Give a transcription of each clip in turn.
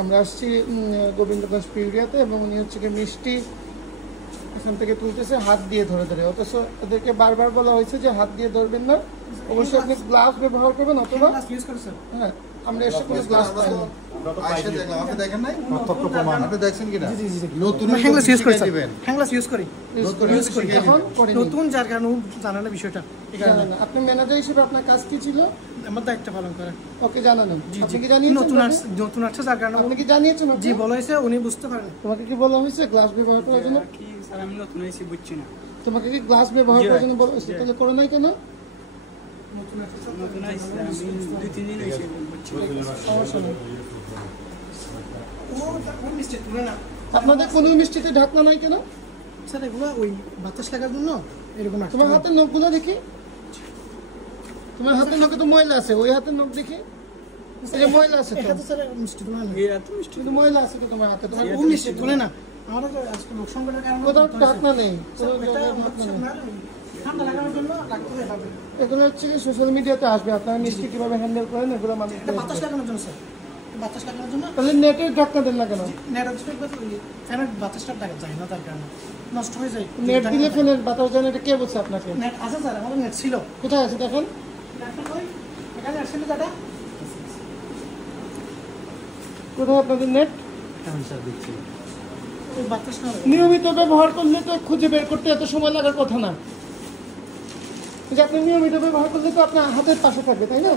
আমরা আসছি গোবিন্দগঞ্জ পিউরিয়াতে এবং উনি হচ্ছে কি মিষ্টি এখান থেকে তুলতেছে হাত দিয়ে ধরে ধরে, অথচ ওদেরকে বারবার বলা হয়েছে যে হাত দিয়ে ধরবেন না, অবশ্যই আপনি গ্লাভস ব্যবহার করবেন অথবা হ্যাঁ আমরা এসে কোনো গ্লাভস পাই না। আপনি ম্যানেজার হিসেবে আপনার কাজ কি ছিল? আমার দায়িত্ব পালন করেন। ওকে জানালেন? আপনি কি জানিয়েছেন? নতুন আসছে যার কারণে আপনি কি জানিয়েছেন? জি বলা হয়েছে, উনি বুঝতে পারেন। তোমাকে কি বলা হয়েছে গ্লাস ব্যবহার করার জন্য? কি স্যার আমি নতুন হয়েছি বুঝছি না। তোমাকে কি গ্লাস ব্যবহার করার জন্য বলা হয়েছে? তাহলে করো নাই কেন? নতুন হয়েছে আমি 2-3 দিন হয়েছে বুঝছি। সমস্যা নেই। ও মিস্টেক তুলে না। আপনাদের কোনো মিষ্টিতে ঢাকনা নাই কেন? স্যার এগুলো ওই বাতাস লাগার জন্য এরকম আছে। তোমার হাতের নখগুলো দেখি, তোমার হাতের নখে তো ময়লা আছে, ওই হাতের নখ দেখি এই ময়লা আছে তো। এটা তো স্যার মিষ্টি তুলে না। এত মিষ্টি কিন্তু ময়লা আছে তো তোমার হাতে। তোমার ও মিষ্টি তুলে না। আমারও আজকে লোক সংকটের কারণে কোথাও ঢাকনা নেই, কোনো জায়গায় ঢাকনা নেই। ঠান্ডা লাগানোর জন্য রাখতে হবে। এগুলো হচ্ছে কি সোশ্যাল মিডিয়াতে আসবে, আপনারা মিষ্টি কিভাবে হ্যান্ডেল করেন এগুলো মানুষ এটা বাতাস লাগানোর জন্য স্যার, বাতাস লাগানোর জন্য। তাহলে নেটের ঢাকনা দেন না কেন? নেট হচ্ছে ফ্যানের বাতাসটা টাকা যায় না, তার কারণে নষ্ট হয়ে যায়। নেট দিলে ফ্যানের বাতাস যায় না, এটা কে বলছে আপনাকে? নেট আছে স্যার, আমাদের নেট ছিল। কোথায় আছে দেখেন? এখানে আসলে দাদা কোথায় আপনাদের নেট? বাতাস না নিয়মিত ব্যবহার করলে তো খুঁজে বের করতে এত সময় লাগার কথা না। যে আপনি নিয়মিত ব্যবহার করলে তো আপনার হাতের পাশে থাকবে, তাই না?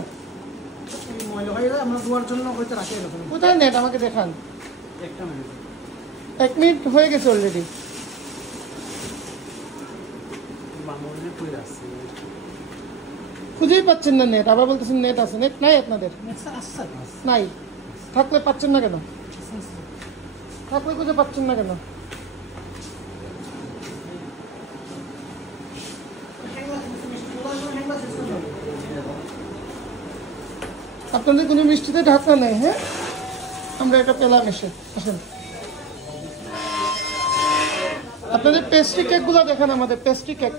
ময়লা হয়ে যায়, আমরা ধোয়ার জন্য হয়তো রাখি এরকম। কোথায় নেট আমাকে দেখান। একটা মিনিট, 1 মিনিট হয়ে গেছে অলরেডি। খুঁজেই পাচ্ছেন না নেট, আবার বলতেছেন নেট আছে। নেট নাই আপনাদের? নাই। থাকলে পাচ্ছেন না কেন? থাকলে খুঁজে পাচ্ছেন না কেন? আপনাদের কোনো মিষ্টিতে ঢাকনা নেই? হ্যাঁ, আমরা এটা পেলাম এসে। আসেন, আপনাদের পেস্ট্রি কেকগুলো দেখান, আমাদের পেস্ট্রি কেক,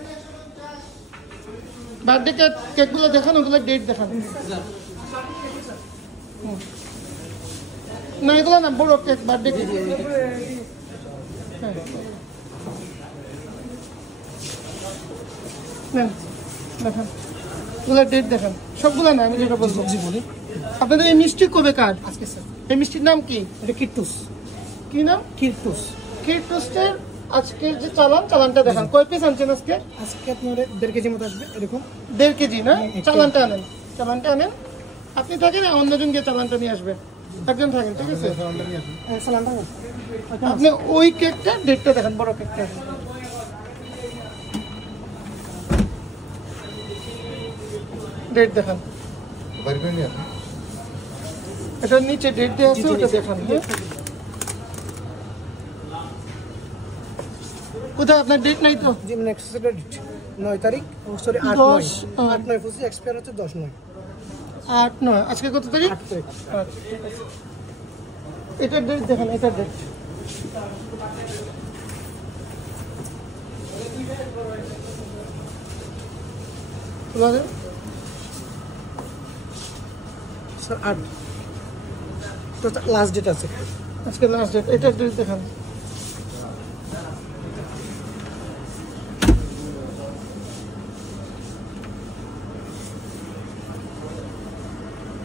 বার্থডে কেকগুলো দেখান, ওগুলো ডেট দেখান। না এগুলো না, বড় কেক, বার্থডে কেক। হ্যাঁ দেখান, ওগুলো ডেট দেখান, সবগুলো না, আমি যেটা বলবো। বলি আপনাদের এই মিষ্টি কবে কার? আজকে স্যার। এই মিষ্টির নাম কি? এটা কিটুস। কি নাম? কিটুস। কিটুসের আজকের যে চালানটা দেখান। কয় পিস আনছেন আজকে? আজকে আপনার 1.5 কেজি মতো আসবে এরকম। 1.5 কেজি না? চালানটা আনেন, চালানটা আনেন। আপনি থাকেন, অন্যজন গিয়ে চালানটা নিয়ে আসবে। একজন থাকেন, ঠিক আছে? আপনি ওই কেকটা ডেটটা দেখান, বড় কেকটা। ডেট দেখান, এটার নিচে ডেট দেওয়া আছে, ওটা দেখান। কোথায় আপনার ডেট নাই তো? জি নেক্সট ডেট 9 তারিখ, সরি 8/9 ফুসি এক্সপায়ার হচ্ছে 10/9। 8/9 আজকে কত তারিখ? 8 তারিখ। এটার ডেট দেখান, এটার ডেট। স্যার 8 তো লাস্ট ডেট আছে আজকে, লাস্ট ডেট। এটার ডেট দেখান।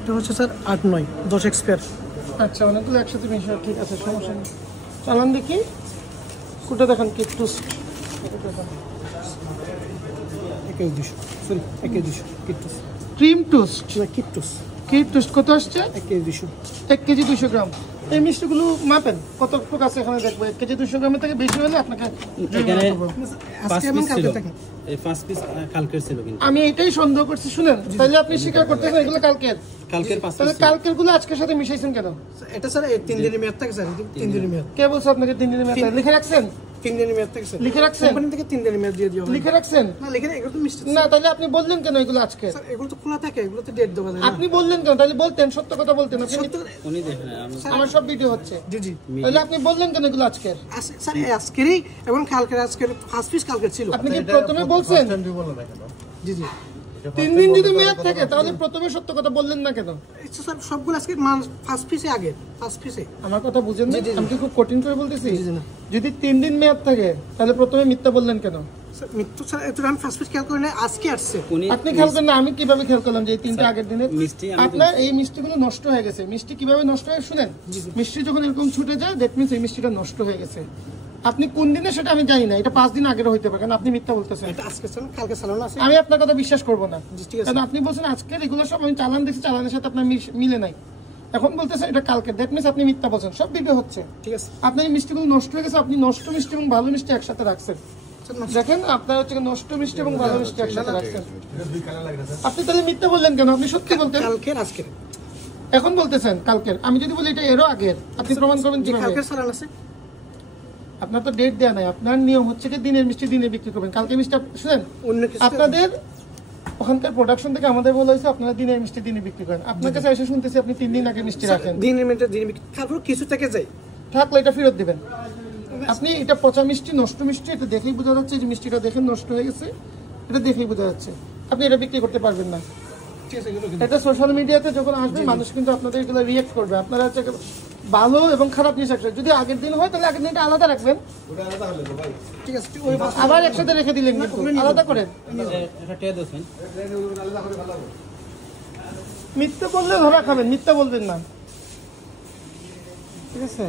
এটা হচ্ছে স্যার 8/9 10 এক্সপায়ার। আচ্ছা, অনেকগুলো একসাথে মিশে, ঠিক আছে, সমস্যা নেই। চালান দেখি, কোটা দেখান। কিটুস 21/200, সরি 21/200 কিটুস। ক্রিম টোস্ট, কিটুস ক্রিম টোস্ট কত আসছে? 21/200। 1 কেজি 200 গ্রাম। এই মিষ্টিগুলো মাপেন কত টুক আছে এখানে, দেখবো। 1 কেজি 200 গ্রামের থেকে বেশি হলে আপনাকে এখানে আজকে আমি কালকে থাকি। এই 5 পিস কালকের ছিল কিন্তু আমি এটাই সন্দেহ করছি। শুনেন, তাহলে আপনি স্বীকার করতেছেন এগুলো কালকের? কালকের 5 তাহলে পিস কালকের গুলো আজকের সাথে মিশাইছেন কেন? এটা স্যার 3 দিনের মেয়াদ থাকে স্যার, 3 দিনের মেয়াদ। কে বলছে আপনাকে 3 দিনের মেয়াদ? লিখে রাখছেন? 3 দিনের মেয়াদ থাকে স্যার, লিখে রাখছেন? কোম্পানি থেকে 3 দিনের মেয়াদ দিয়ে দিও। লিখে রাখছেন? না লিখে না, এগুলো তো মিষ্টি না, তাহলে আপনি বললেন কেন এগুলো আজকে? স্যার, এগুলো তো খোলা থাকে, এগুলো তো ডেট দেওয়া যায় না। আপনি বললেন কেন? তাহলে বলতেন, সত্য কথা বলতেন। আপনি উনি দেখেন আমার সব ভিডিও হচ্ছে। জি জি। তাহলে আপনি বললেন কেন এগুলো আজকের? স্যার আজকেরই এবং কালকের, আজকের 5 পিস কালকের ছিল। আপনি কি প্রথমে বলছেন? জি জি। 3 দিন যদি মেয়াদ থাকে তাহলে প্রথমে সত্য কথা বললেন না কেন? আচ্ছা স্যার, সবগুলো আজকে ফার্স্ট পিসে আগে, ফার্স্ট পিসে। আমার কথা বুঝেন না? আমি কি খুব কঠিন করে বলতেছি? জি, না। যদি 3 দিন মেয়াদ থাকে তাহলে প্রথমে মিথ্যা বললেন কেন? স্যার মৃত্যু স্যার, এটা আমি ফার্স্ট পিস খেয়াল করি না, আজকে আসছে। উনি আপনি খেয়াল করেন না, আমি কিভাবে খেয়াল করলাম যে এই 3টা আগের দিনে মিষ্টি আমি আপনার এই মিষ্টিগুলো নষ্ট হয়ে গেছে। মিষ্টি কিভাবে নষ্ট হয় শুনেন, মিষ্টি যখন এরকম ছুটে যায় দ্যাট মিন্স এই মিষ্টিটা নষ্ট হয়ে গেছে। আপনি কোন দিনে সেটা আমি জানি না, এটা 5 দিন আগের হইতে পারে, কারণ আপনি মিথ্যা বলতেছেন। এটা আজকে স্যার, কালকে চালানো আছে। আমি আপনার কথা বিশ্বাস করবো না, জি, ঠিক আছে। কারণ আপনি বলছেন আজকে এগুলো সব আমি চালান দেখছি, চালানের সাথে আপনার মিলে নাই। এখন বলতেছেন এটা কালকে, দ্যাট মিন্স আপনি মিথ্যা বলছেন। সব ভিডিও হচ্ছে, ঠিক আছে আপনার এই মিষ্টিগুলো নষ্ট হয়ে গেছে। আপনি নষ্ট মিষ্টি এবং ভালো মিষ্টি একসাথে রাখছেন। স্যার, না, দেখেন আপনার হচ্ছে নষ্ট মিষ্টি এবং ভালো মিষ্টি একসাথে রাখছেন। আপনি তাহলে মিথ্যা বললেন কেন? আপনি সত্যি বলতেন। কালকের আজকে এখন বলতেছেন কালকের। আমি যদি বলি এটা এরও আগের, আপনি প্রমাণ করবেন যে কিভাবে? কালকের চালানো আছে। আপনার তো ডেট দেয়া নাই। আপনার নিয়ম হচ্ছে যে দিনের মিষ্টি দিনে বিক্রি করবেন। কালকে মিষ্টি শুনেন, অন্য কিছু আপনাদের ওখানকার প্রোডাকশন থেকে আমাদের বলা হয়েছে আপনারা দিনের মিষ্টি দিনে বিক্রি করেন। আপনার কাছে এসে শুনতেছি আপনি 3 দিন আগে মিষ্টি রাখেন। দিনের মিনিটে দিন তারপর কিছু থেকে যায়। থাকলে এটা ফেরত দিবেন। আপনি এটা পচা মিষ্টি, নষ্ট মিষ্টি, এটা দেখেই বোঝা যাচ্ছে যে মিষ্টিটা দেখেন নষ্ট হয়ে গেছে, এটা দেখেই বোঝা যাচ্ছে। আপনি এটা বিক্রি করতে পারবেন না। ঠিক আছে, এগুলো এটা সোশ্যাল মিডিয়াতে যখন আসবে মানুষ কিন্তু আপনাদের এগুলো রিয়েক্ট করবে। আপনারা হচ্ছে ভালো এবং খারাপ জিনিস রাখবেন। যদি আগের দিন হয় তাহলে আগের দিনটা আলাদা রাখবেন, ঠিক আছে, ওই আবার একসাথে রেখে দিলেন, কিন্তু আলাদা করেন। এটা টেয়া দিয়েছেন। মিথ্যা বললে ধরা খাবেন, মিথ্যা বলবেন না, ঠিক আছে?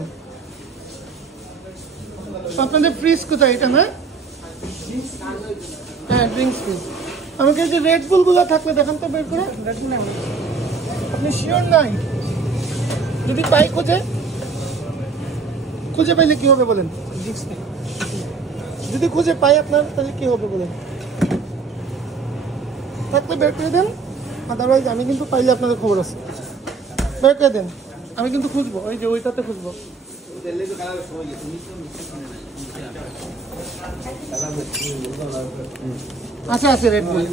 আপনাদের ফ্রিজ কোথায়? এটা না, হ্যাঁ ড্রিঙ্কস ফ্রিজ। আমাকে এই যে রেড বুল গুলো থাকলে দেখান তো বের করে। আপনি শিওর নাই? যদি পাই খুঁজে পাইলে কি হবে বলেন? যদি খুঁজে পাই আপনার তাহলে কি হবে বলেন? থাকলে বের করে দেন, আদারওয়াইজ আমি কিন্তু পাইলে আপনাদের খবর আছে। বের করে দেন, আমি কিন্তু খুঁজবো, ওই যে ওইটাতে খুঁজবো। আচ্ছা আছে রেড বুল,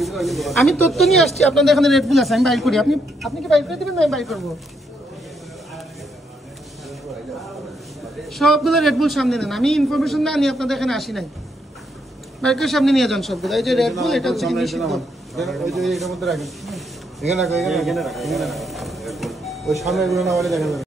আমি তথ্য নিয়ে আসছি। আপনাদের এখানে রেড বুল আছে, আমি বাইর করি। আপনি কি বাইর করে দিবেন না আমি বাইর করবো? সবগুলো রেড বুল সামনে নেন, আমি ইনফরমেশন না নিয়ে আপনাদের এখানে আসি নাই। বাইর করে সামনে নিয়ে যান সবগুলো। এই যে রেড বুল, এটা হচ্ছে কি নিষিদ্ধ। ওই সামনে এগুলো না বলে দেখা যাবে।